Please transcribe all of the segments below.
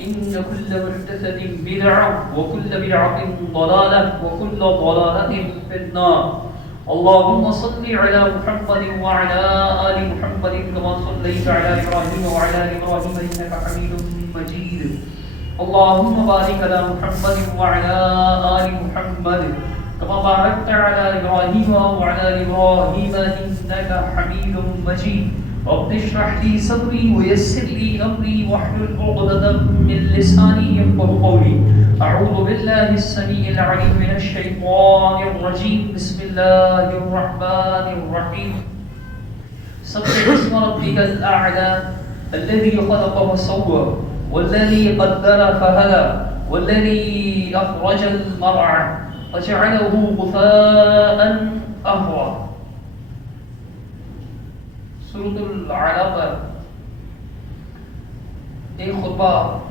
إن كل محدثة بدعة وكل بدعة ضلالة وكل ضلالة في النار. اللهم صل على محمد وعلى آل محمد كما صليت على إبراهيم وعلى آل إبراهيم إنك حميد مجيد. اللهم بارك على محمد وعلى آل محمد كما باركت على إبراهيم وعلى آل إبراهيم إنك حميد مجيد. رب اشرح لي صدري ويسر لي امري واحلل عقدة من لساني يفقهوا قولي. اعوذ بالله السميع العليم من الشيطان الرجيم. بسم الله الرحمن الرحيم. سبح اسم ربك الاعلى الذي خلق فسوى والذي قدر فهدى والذي اخرج المرعى فجعله غثاء احوى. سورۃ الاعلیٰ پر ایک خطبہ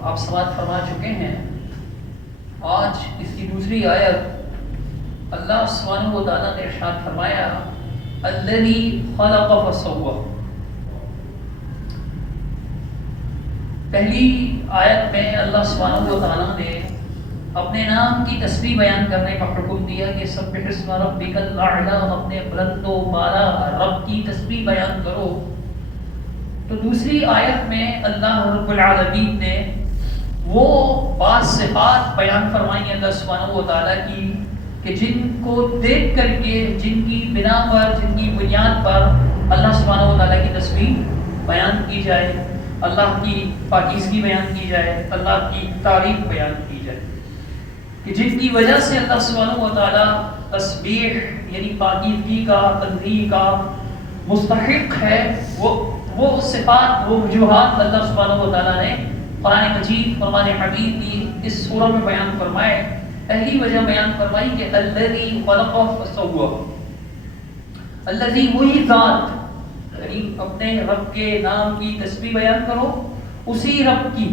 آپ سماعت فرما چکے ہیں. آج اس کی دوسری آیت اللہ سبحانہ و تعالیٰ نے ارشاد فرمایا الذی خلق فسوى. پہلی آیت میں اللہ سبحانہ و تعالیٰ نے اپنے نام کی تسبیح بیان کرنے کا حکم دیا کہ سبح اسم ربک الاعلی، اپنے بلند و بالا رب کی تسبیح بیان کرو. تو دوسری آیت میں اللہ رب العالمین نے وہ بعض صفات بیان فرمائی اللہ سبحانہ و تعالیٰ کی کہ جن کو دیکھ کر کے، جن کی بنا پر، جن کی بنیاد پر اللہ سبحانہ و تعالیٰ کی تسبیح بیان کی جائے، اللہ کی پاکیزگی بیان کی جائے، اللہ کی تعریف بیان کی جائے، کہ جن کی وجہ سے اللہ سبحانہ و تعالیٰ تسبیح یعنی پاکیزگی کا، تنزیہ کا مستحق ہے. وہ صفات، وہ وجوہات اللہ سبحانہ و تعالیٰ نے قرآن مجید، قرآن حکیم کی اس سورہ میں بیان فرمائے. پہلی وجہ بیان فرمائی کہ الذی خلق فسوى. الذی وہی ذات، یعنی اپنے رب کے نام کی تسبیح بیان کرو، اسی رب کی.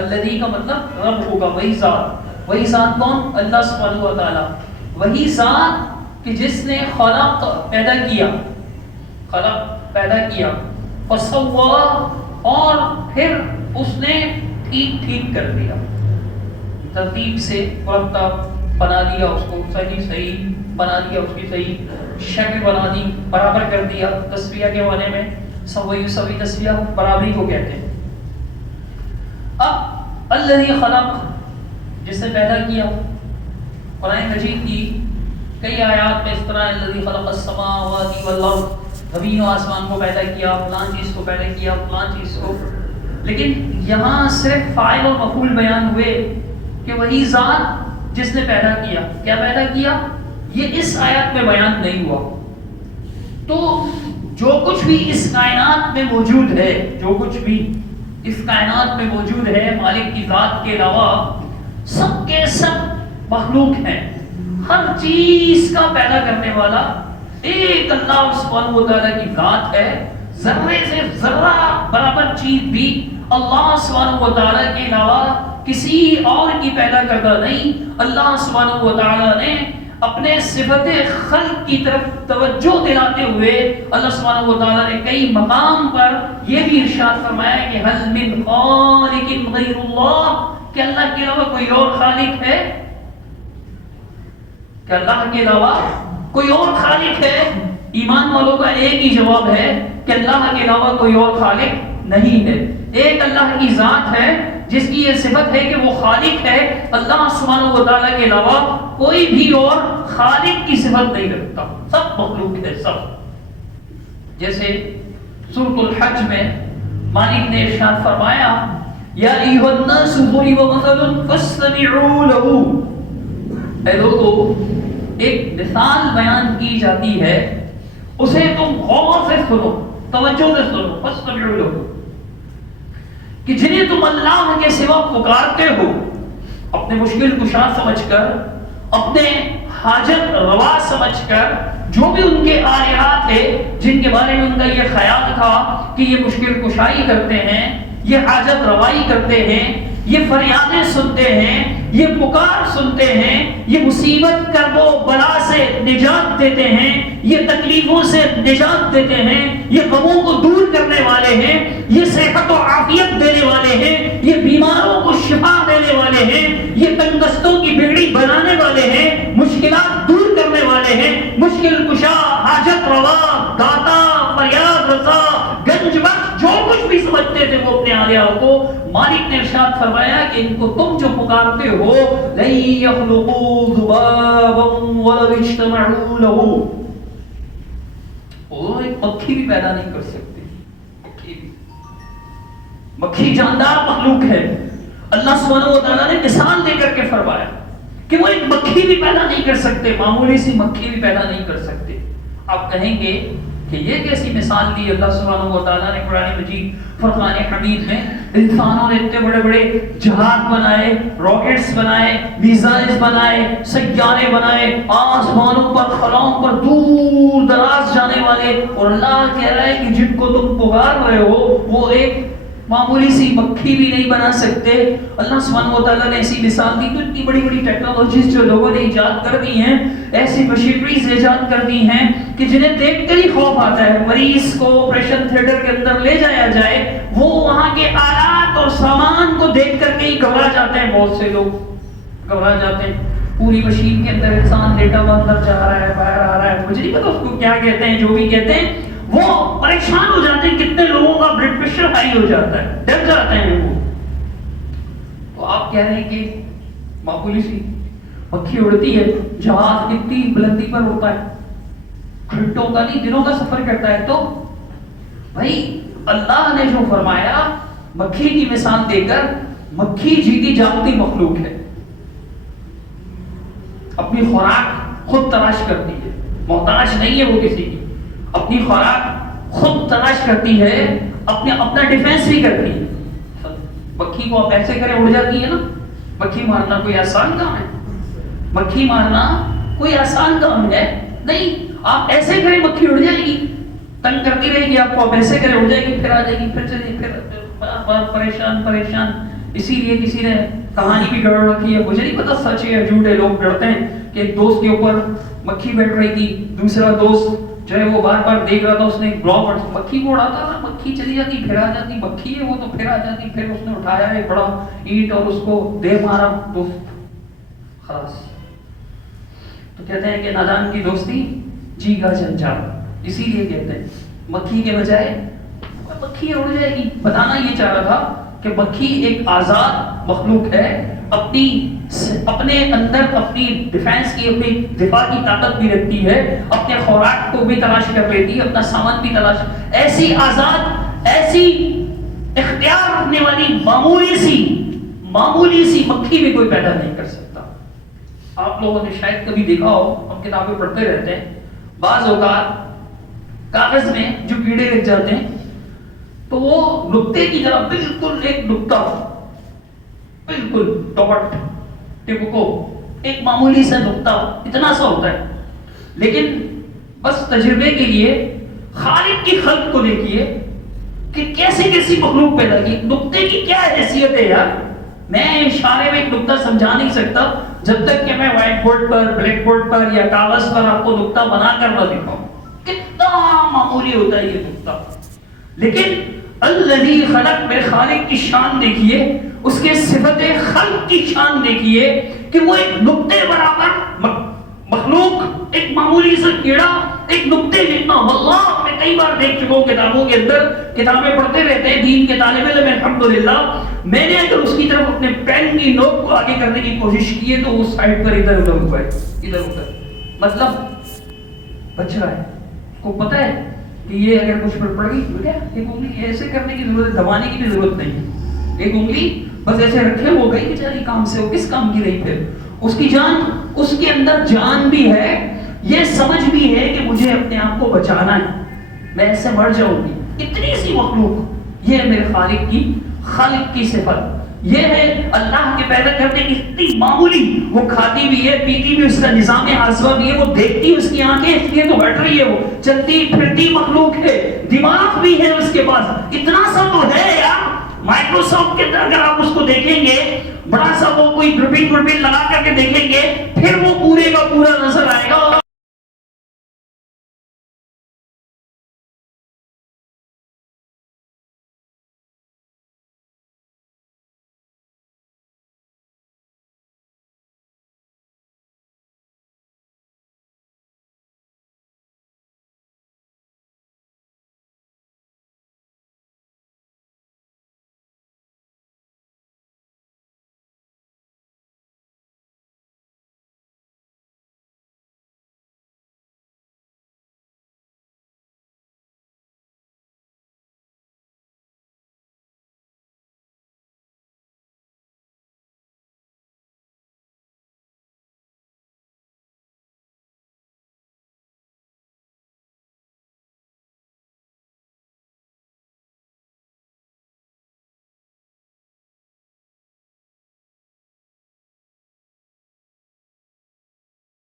الذی کا مطلب رب ہوگا، وہی ذات. وہی ذات کون؟ اللہ سبحانہ و تعالیٰ. وہی ذات کہ جس نے خلق پیدا کیا، خلق پیدا کیا، فسوى اور پھر اس نے ٹھیک کر دیا، ترتیب سے مرتب بنا دیا، اس کو صحیح بنا دیا، اس کی صحیح شکل بنا دی، برابر کر دیا. تسبیح کے معنی میں سوی تسبیح برابری کو کہتے ہیں. اب الذی خلق، جس نے پیدا کیا. قرآن مجید کی کئی آیات میں اس طرح الذی خلق السماوات والارض، زمین و آسمان کو پیدا کیا، فلاں چیز کو پیدا کیا، فلاں چیز کو. لیکن یہاں صرف فاعل اور مفعول بیان ہوئے کہ وہی ذات جس نے پیدا کیا. کیا پیدا کیا؟ یہ اس آیت میں بیان نہیں ہوا. تو جو کچھ بھی اس کائنات میں موجود ہے، جو کچھ بھی اس کائنات میں موجود ہے مالک کی ذات کے علاوہ، سب کے سب مخلوق ہیں. ہر چیز کا پیدا کرنے والا ایک اللہ سبحانہ و تعالیٰ کی ذات ہے. ذرے سے ذرہ برابر چیز بھی اللہ سبحانہ و تعالیٰ کے علاوہ کسی اور کی پیدا کردہ نہیں. اللہ سبحانہ و تعالیٰ نے اپنے صفت خلق کی طرف توجہ دلاتے ہوئے اللہ سبحانہ و تعالیٰ نے کئی مقام پر یہ بھی ارشاد فرمایا کہ هل من خالق غیر اللہ، کہ اللہ کے علاوہ کوئی اور خالق ہے؟ کہ اللہ کے علاوہ کوئی اور خالق ہے؟ ایمان والوں کا ایک ہی جواب ہے کہ اللہ کے علاوہ کوئی اور خالق نہیں ہے. ایک اللہ کی ذات ہے جس کی یہ صفت ہے کہ وہ خالق ہے. اللہ سبحانہ و تعالیٰ کے علاوہ کوئی بھی اور خالق کی صفت نہیں رکھتا، سب مخلوق ہے سب. جیسے سورۃ الحج میں مالک نے ارشاد فرمایا یا ایھا الناس ضرب مثل فاستمعوا له. اے لوگو، ایک مثال بیان کی جاتی ہے، اسے تم غور سے سنو، توجہ سے سنو. فاستمعوا له، کہ جنہیں تم اللہ کے سوا پکارتے ہو اپنے مشکل کشا سمجھ کر، اپنے حاجت روا سمجھ کر، جو بھی ان کے آلہات تھے جن کے بارے میں ان کا یہ خیال تھا کہ یہ مشکل کشائی کرتے ہیں، یہ حاجت روائی کرتے ہیں، یہ فریادیں سنتے ہیں، یہ پکار سنتے ہیں، یہ مصیبت کرب و بلا سے نجات دیتے ہیں، یہ تکلیفوں سے نجات دیتے ہیں، یہ غموں کو دور کرنے والے ہیں، یہ صحت و عافیت دینے والے ہیں، یہ بیماروں کو شفا دینے والے ہیں، یہ تنگستوں کی بگڑی بنانے والے ہیں، مشکلات دور کرنے والے ہیں، مشکل کشا، حاجت روا، داتا، فریاد رسا، گنج بخش، جو کچھ بھی سمجھتے تھے وہ اپنے آلیہ کو، مالک نے ارشاد فرمایا کہ ان کو تم جو پکارتے ہو لن يخلقوا ذبابا ولو اجتمعوا له، وہ ایک مکھی بھی پیدا نہیں کر سکتے۔ مکھی جاندار مخلوق ہے، اللہ سبحانہ و تعالیٰ نے مثال دے کر کے فرمایا کہ وہ ایک مکھی بھی پیدا نہیں کر سکتے، معمولی سی مکھی بھی پیدا نہیں کر سکتے۔ آپ کہیں گے کہ یہ کیسی مثال دی اللہ سبحانہ و تعالیٰ نے قرآن مجید فرقان حمید میں؟ انسانوں نے اتنے بڑے بڑے جہاز بنائے، راکٹس بنائے، میزائلز بنائے، سیارے بنائے، آسمانوں پر خلاؤں پر دور دراز جانے والے، اور اللہ کہہ رہا ہے کہ جن کو تم پکار رہے ہو وہ ایک معمولی سی مکھی بھی نہیں بنا سکتے۔ اللہ سبحانہ و تعالیٰ نے ایسی مثال دی، تو اتنی بڑی بڑی ٹیکنالوجیز جو لوگوں نے ایجاد کر دی ہیں، ایسی مشینریز ایجاد کر دی ہیں کہ جنہیں دیکھ کر ہی خوف آتا ہے۔ مریض کو آپریشن تھیٹر کے اندر لے جایا جائے، وہ وہاں کے آلات اور سامان کو دیکھ کر کے ہی گھبرا جاتے ہیں، بہت سے لوگ گھبرا جاتے ہیں۔ پوری مشین کے اندر انسان لیٹا ہوا اندر جا رہا ہے، باہر آ رہا ہے، مجھے نہیں پتا اس کو کیا کہتے ہیں، جو بھی کہتے ہیں، وہ پریشان ہو جاتے ہیں۔ کتنے لوگوں کا بلڈ پریشر ہائی ہو جاتا ہے، ڈر جاتے ہیں وہ۔ تو آپ کہہ رہے ہیں کہ معمولی سی مکھی اڑتی ہے، جہاز کتنی بلندی پر اڑتا ہے، گھنٹوں کا نہیں دنوں کا سفر کرتا ہے۔ تو بھائی اللہ نے جو فرمایا مکھی کی مثال دے کر، مکھی جیتی جاگتی مخلوق ہے، اپنی خوراک خود تلاش کرتی ہے، محتاج نہیں ہے وہ کسی کی، اپنی خوراک خود تلاش کرتی ہے، اپنا ڈیفینس بھی کرتی ہے۔ مکھی کو آپ ایسے کرے اڑ جاتی ہے نا، مکھی مارنا کوئی آسان کام ہے؟ مکھی مارنا کوئی آسان کام ہے نہیں۔ آپ ایسے کرے مکھی اڑ جائے گی، تنگ کرتی رہے گی آپ کو، آپ ایسے کرے اڑ جائے گی، پھر آ جائے گی، پھر چلیے، پھر پریشان پریشان۔ اسی لیے کسی نے کہانی بھی گڑھ رکھی ہے، مجھے نہیں پتا سچ ہے جھوٹ ہے، لوگ ڈرتے ہیں کہ ایک دوست کے اوپر مکھی بیٹھ رہی تھی، دوسرا دوست جو ہے وہ بار بار دیکھ رہا تھا، اس نے بلاک مکھی کو اڑاتا تھا، مکھی چلی جاتی پھر آ جاتی، مکھی ہے وہ تو پھر آ جاتی، پھر اس نے اٹھایا ایک بڑا اینٹ اور اس کو دے مارا، دوست خلاص۔ تو کہتے ہیں کہ نادان کی دوستی جی کا جنجال، اسی لیے کہتے ہیں مکھی کے بجائے مکھی اڑ جائے گی۔ بتانا یہ چاہ رہا تھا کہ مکھی ایک آزاد مخلوق ہے، اپنے اندر اپنی ڈیفینس کی، اپنی دفاع کی طاقت بھی رکھتی ہے، اپنے خوراک کو بھی تلاش کر لیتی ہے، اپنا سامان بھی تلاش، ایسی آزاد، ایسی اختیار رکھنے والی معمولی سی مکھی بھی کوئی پیدا نہیں کر سکتا۔ آپ لوگوں نے شاید کبھی دیکھا ہو، ہم کتابیں پڑھتے رہتے ہیں، بعض اوقات کاغذ میں جو کیڑے لگ جاتے ہیں تو وہ نقطے کی طرح بالکل ایک نقطہ، بالکل ڈاٹ ٹپکو، ایک معمولی سا نقطہ اتنا سا ہوتا ہے، لیکن بس تجربے کے لیے خالق کی خلق کو دیکھیے کہ کیسی کیسی مخلوق پیدا کی۔ نقطے کی کیا حیثیت ہے یار، میں اشارے میں ایک نقطہ سمجھا نہیں سکتا جب تک کہ میں وائٹ بورڈ پر، بلیک بورڈ پر یا کاغذ پر آپ کو نقطہ بنا کر نہ دکھاؤں۔ کتنا معمولی ہوتا ہے یہ نقطہ، لیکن الذی خلق، میرے خالق کی شان دیکھیے، اس کے صفت خلق کی شان دیکھیے کہ وہ ایک نقطے برابر مخلوق، ایک معمولی سا کیڑا ایک نقطے جتنا۔ واللہ میں کئی بار دیکھ چکا ہوں کتابوں کے اندر، کتابیں پڑھتے رہتے ہیں، دین کے طالب علم الحمدللہ، میں نے اگر اس کی طرف اپنے پین کی نوک کو آگے کرنے کی کوشش کی ہے تو وہ سائڈ پر ادھر ادھر ہوا ہے، ادھر ادھر، مطلب بچ رہا ہے۔ کو پتہ ہے کہ یہ اگر کچھ پر پڑ گئی تو کیا، ایک انگلی ایسے کرنے کی ضرورت، دبانے کی بھی ضرورت نہیں ہے، ایک انگلی بس ایسے رکھے ہو گئی بیچاری کام سے، وہ کس کام کی رہی؟ پھر اس کی جان، اس کے اندر جان بھی ہے، یہ سمجھ بھی ہے کہ مجھے اپنے آپ کو بچانا ہے، میں ایسے مر جاؤں گی۔ اتنی سی مخلوق، یہ ہے میرے خالق کی خالق کی صفت، یہ ہے اللہ کے پیدا کرنے کی اتنی معمولی۔ وہ کھاتی بھی ہے، پیتی بھی، اس کا نظام ہاضمہ بھی ہے، وہ دیکھتی، اس کی آنکھیں اس لیے تو ہٹ رہی ہے، وہ چلتی پھرتی مخلوق ہے، دماغ بھی ہے اس کے پاس، اتنا سا تو ہے یار، مائکروسافٹ کے اندر اگر آپ اس کو دیکھیں گے بڑا سا وہ کوئی دوربین لگا کر کے دیکھیں گے پھر وہ پورے کا پورا نظر آئے گا اور